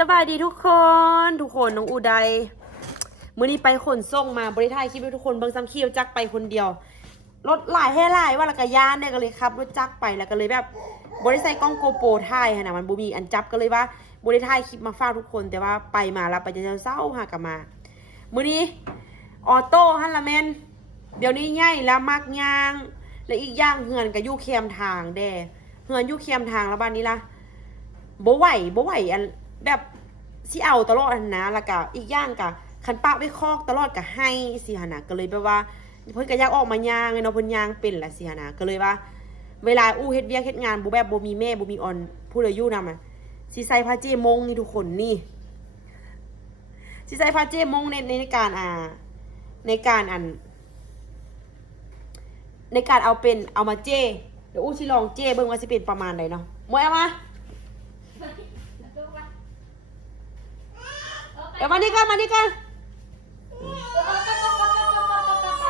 สบายดีทุกคน ทุกคนน้องอูไดมื้อนี้ไปขนส่งมาบริทายคลิปให้ทุกคนเบิ่งซ้ำคิวจักไปคนเดียวรถหลายให้หลายว่าละกะยานเนี่ยก็เลยขับรถจักไปแล้วก็เลยแบบบริใส่กล้องโกโปรถ่ายนะมันบ่มีอันจับก็เลยว่าบริทายคลิปมาฝากทุกคน แต่ว่าไปมาแล้วไปจะเศร้าหากลับมามื้อนี้ออโต้ฮันละแมนเดี๋ยวนี้ง่ายแล้วมักย่าง และอีกอย่างเหือนกับยู่เคียมทางแด่เหือนยู่เคียมทางแล้วบ้านนี้ล่ะบ่ไหวบ่ไหวอัน แบบสิเอาตลอดอันนะแล้วก็อีกอย่างก็คันปะไว้คอกตลอดก็ให้สิหนะก็เลยแบบว่าเพิ่นก็อยากออกมายางไงเนาะเพิ่นยางเป็นละสิหนะก็เลยว่า เวลาอู้เฮ็ดเวียกเฮ็ดงานบ่แบบบ่มีแม่บ่มีออนผู้ใดอยู่นำอะสิใส่ผ้าเจมงนี่ทุกคนนี่สิใส่ผ้าเจมงในในการอ่าในการอัน ในการเอาเป็นเอามาเจเดี๋ยวอู้สิลองเจเบิ่งว่าสิเป็นประมาณใดเนาะมวยเอามา ดี๋ยวมานี่กันมานี่กัน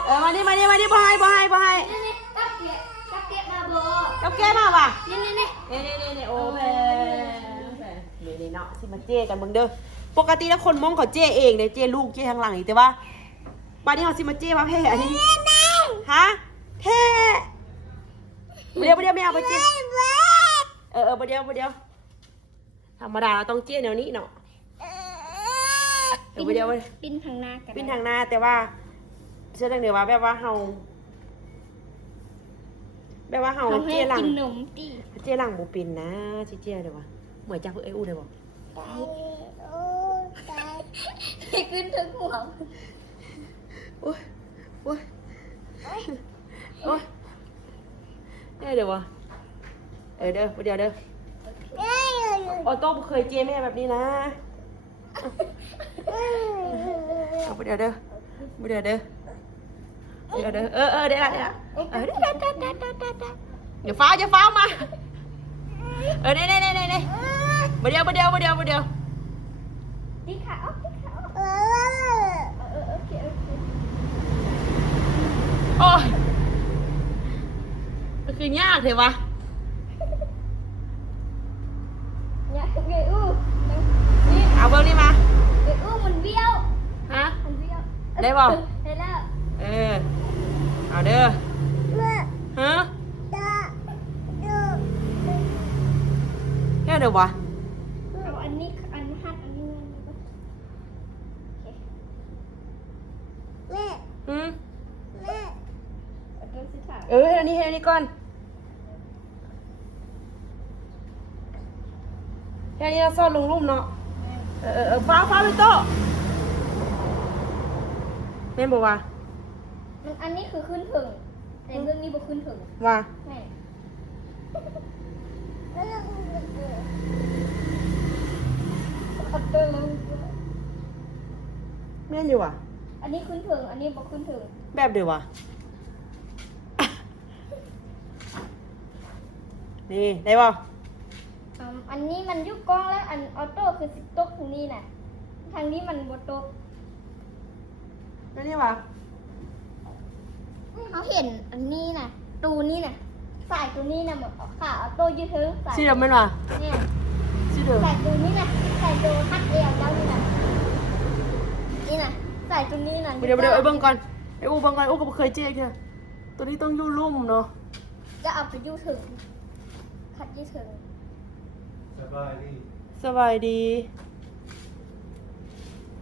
เออมานี่มานี่มานี่บ่ให้บ่ให้บ่ให้กับแกมาว่ะนี่นี่นี่นี่โอเคนี่นี่เนาะสิมาเจ้กันเบิ่งเด้อปกติแล้วคนมองเขาเจ้เองเลยเจ้ลูกเจ้ทางหลังอีกแต่ว่าปานี้เขาสิมาเจ้มาแพ้อันนี้ฮะแพ้เดี๋ยวเดี๋ยวไม่เอาไปเจ้เออเออเดี๋ยวเดี๋ยวธรรมดาเราต้องเจ้แนวนี้เนาะ เดี๋ยวไปเดี๋ยวไปปิ้นทางหน้ากันปิ้นทางหน้า แต่ว่าเชื่อจังเดียวว่าแบบว่าเฮาแบบว่าเฮาเขาให้เจี๊ยหลังกินนมตีเจี๊ยหลังบ่เป็นนะสิเจี๊ยเดี๋ยวว่าเหมือนจักเพิ่นเอ้ยอู้ได้บ่ให้ขึ้นถึงหัวโอ้ยโอ้ยโอ้ยเอ้ยเดี๋ยวว่าเออเด้อเดี๋ยวเด้อออโต้บ่เคยเจี๊ยแม่แบบนี้นะ เอาเดี๋ยวเด้อเดี๋ยวเด้อเดี๋ยวเด้อเออเออเดี๋ยวละเดี๋ยวละเออเดี๋ยวเดี๋ยวเดี๋ยว ได้บ่ได้แล้วเออเอาเด้อฮะแค่เดี๋ยววะเอาอันนี้อันหัดอันนี้อืมเอาตัวสีขาวเออให้อันนี้ให้อันนี้ก่อนแค่นี้เราซ่อนลงรูปเนาะเออเออเออฟ้าฟ้าไปโต๊ะ แม่นบอกว่ามันอันนี้คือขึ้นถึง แต่เรื่องนี้บ่ขึ้นถึงว่าแม่เอาตัวลงแม่นอยู่ว่ะ อันนี้ขึ้นถึง อันนี้บ่ขึ้นถึง แบบเดียววะนี่ได้ป่ะอืมอันนี้มันอยุกกล้องแล้วอันออโต้คือสิตกทางนี้น่ะ ทางนี้มันบ่ตก ไม่นี่วะเขาเห็นอันนี้น่ะตูนี้น่ะสายตัวนี้น่ะหมดขาออโต้ยืดถึงสายชื่อเดิมไหมวะเนี่ยชื่อเดิมสายตัวนี้น่ะสายตัวทัดเอวแล้วนี่น่ะนี่น่ะสายตัวนี้น่ะเดี๋ยวเดี๋ยวไอ้เบิ้งก่อนไอ้อูเบิ้งก่อนไอ้อูก็บ่เคยเจ๊ค่ะตัวนี้ต้องยู่ลุ่มเนาะจะเอาไปยืดถึงทัดยืดถึงสบายดีสบายดี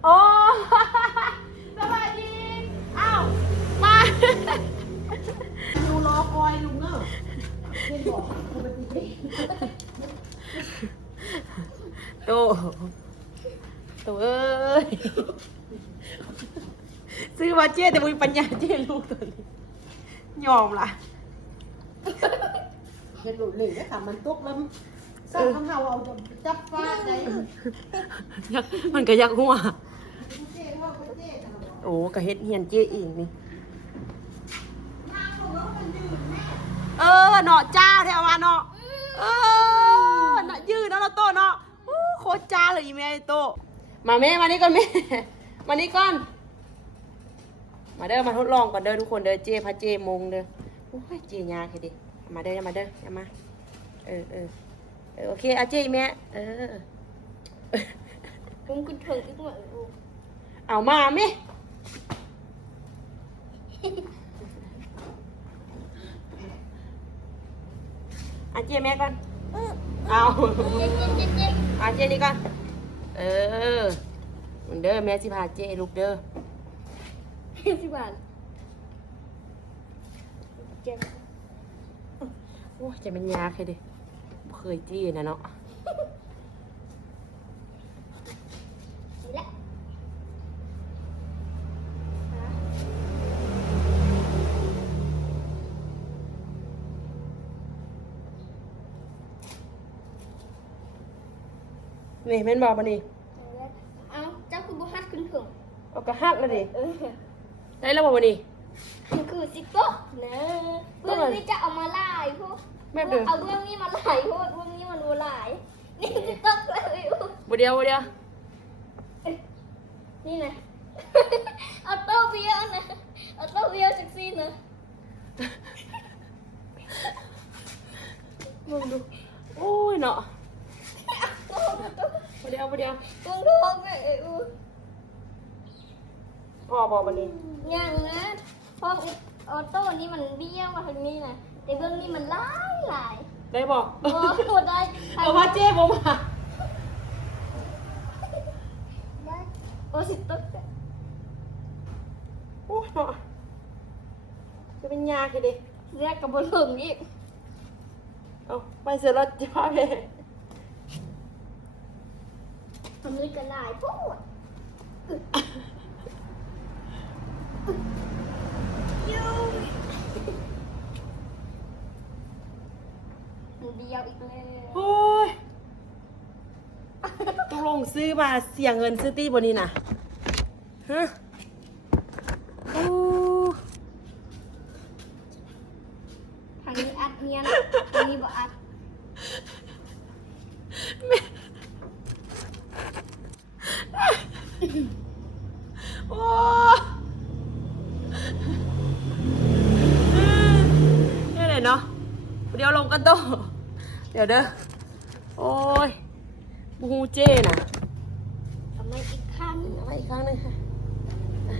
โอ้ สบายดี อ้าว มา ดูรอคอยลุงเนอะโตโตเอ้ย ซื้อมาเจ๊แต่บุญปัญญาเจ๊ลูกตัวนี้ยอมละเห็ดหลุดหลีได้ค่ะมันตุกแล้วสร้างคำเฮาเอาจะจับฟ้าใจยักมันก็ยักหัว เจ๊ว่าเจ๊ทำ โอ้กะเฮ็ดเฮียนเจ๊เองนี่ เออเนาะจ้าแถวว่าเนาะ เออเนาะยืดเนาะเนาะโตเนาะอู้โคตรจ้าเลยอีแม่ไอ้โต มาแม่มานี่ก่อนแม่ มานี่ก่อน มาเด้อมาทดลองก่อนเด้อทุกคนเด้อเจ๊พระเจมงเด้อโอ้ยเจ๊ยากแค่ดิมาเด้อมาเด้ออย่ามา เออเออเออโอเคเอาเจ๊อีแม่เออปุ้งขึ้นเถิงอีกเหมือนอูเอามาไหม อาเจแม่ก่อน เอาเจ๊เจ๊เจ๊เจ๊อาเจนี่ก่อน เออมันเด้อแม่สิพาเจลูกเด้อสิบบาทเจ๊โอ้ยจะเป็นยากเลยดิบ่เคยจี้นะเนาะ นี่แหละฮะ นี่แม่นบอกมานี่เอาเจ้าคือบุฮัดขึ้นเถิงเอากระหักแล้วดิเออได้แล้วบอกมานี่คือสิโก้นะเบื้องนี้จะเอามาไล่พวกแม่เด้อเอาเบื้องนี้มาไล่พวกเบื้องนี้มันโวไล่นี่สิโก้เลยอุ๊ยบ่เดียวบ่เดียวนี่นะเอาโต้เบี้ยวนะเอาโต้เบี้ยวเซ็กซี่นะมึงดูโอ้ยเนาะโต้โต้ บ่เดียวบ่เดียวตรงท้องเลยเอู้พ่อบอกมานี่ยังนะท้องอีกออโต้นี่มันเบี้ยวมาทางนี้นะแต่เบื้องนี้มันไล่ไล่ได้บอกโอ้โหได้เอาพาเจ้ผมมาโอ้สิโต้โอ้ยเนาะจะเป็นยากเลยดิเรียกกับบนถึงอีกเอาไปเสือรถจะพาไป ทำเลยกันหลายพูดมันเดียวอีกแล้วโอ้ยตกลงซื้อมาเสียเงินซื้อตี้บนนี้นะฮะโอ้ ทางนี้อัดเนียนทางนี้บ่อัด โอ้นี่ เลยเนาะเดี๋ยวลงกันโตะเดี๋ยวเด้อโอ้ยบูฮูเจ้น่ะทำไมอีกขั้นเอาไปอีกครั้งหนึงค่ะอะ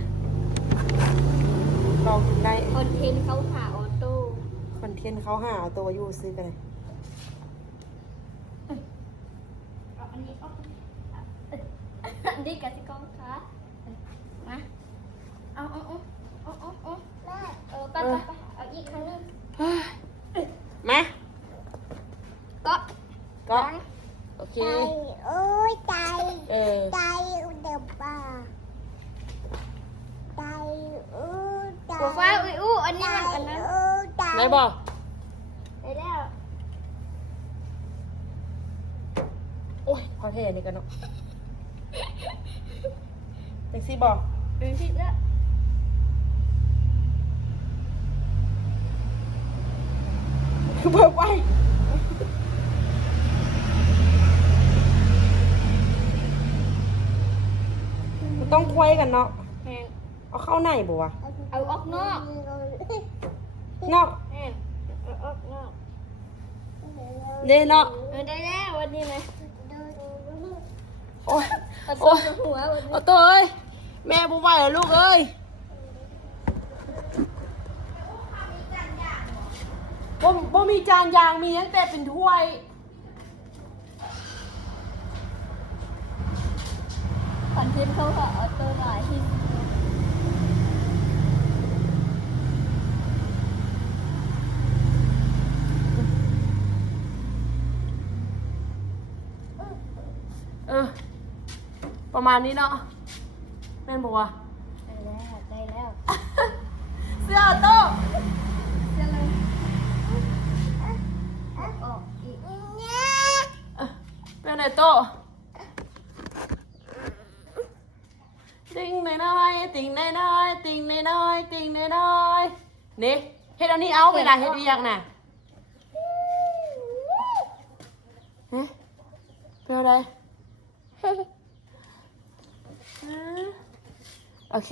ลองกินได้คอนเทนต์เขาหาออโต้คอนเทนต์เขาหาเอาตัวอยู่ซื้อกันเลยเอาอันนี้ออกอันนี้กสิกรคะมาเอาเอาเอาเอาเอาเอาได้เออไปไปไปเอาอีกครั้งหนึงเฮ้ย มาก็ก็โอเค ใจโอ้ยใจเออ ใจเดือบป่าใจโอ้ยใจหัวฟ้าอุ้ยอู้อันนี้มันอันนั้นโอ้ยใจได้บอกได้แล้วโอ้ยพอเท่นี่กันเนาะแท็กซี่บอกเป็นผิดแล้ว คือ เบิกไว้มันต้องควยกันเนาะแม่งเอาเข้าในบ่วะเอาออกนอกเนาะแม่งเอาออกนอกเด้เนาะเออได้แล้ววันนี้นะโอ้ยเอาโอ้ตัวยหัววันนี้ เอาตัวเอ้ยแม่บ่ไหวแล้วลูกเอ้ย บ่บ่มีจานยางมีตั้งแต่เป็นถ้วยคอนเทนต์เขาหาออโต้หลายที่เออ ประมาณนี้เนาะแม่นบอกว่า ได้แล้วได้แล้ว เสื้อออโต้จะเลยออกอีก เอ้อ เป็นไงโต้ติงน้อยๆติงน้อยๆติงน้อยๆติงน้อยๆนี่เฮ็ดอันนี้เอาเวลาเฮ็ดเวียกน่ะฮะเป็นอะไรฮะโอเค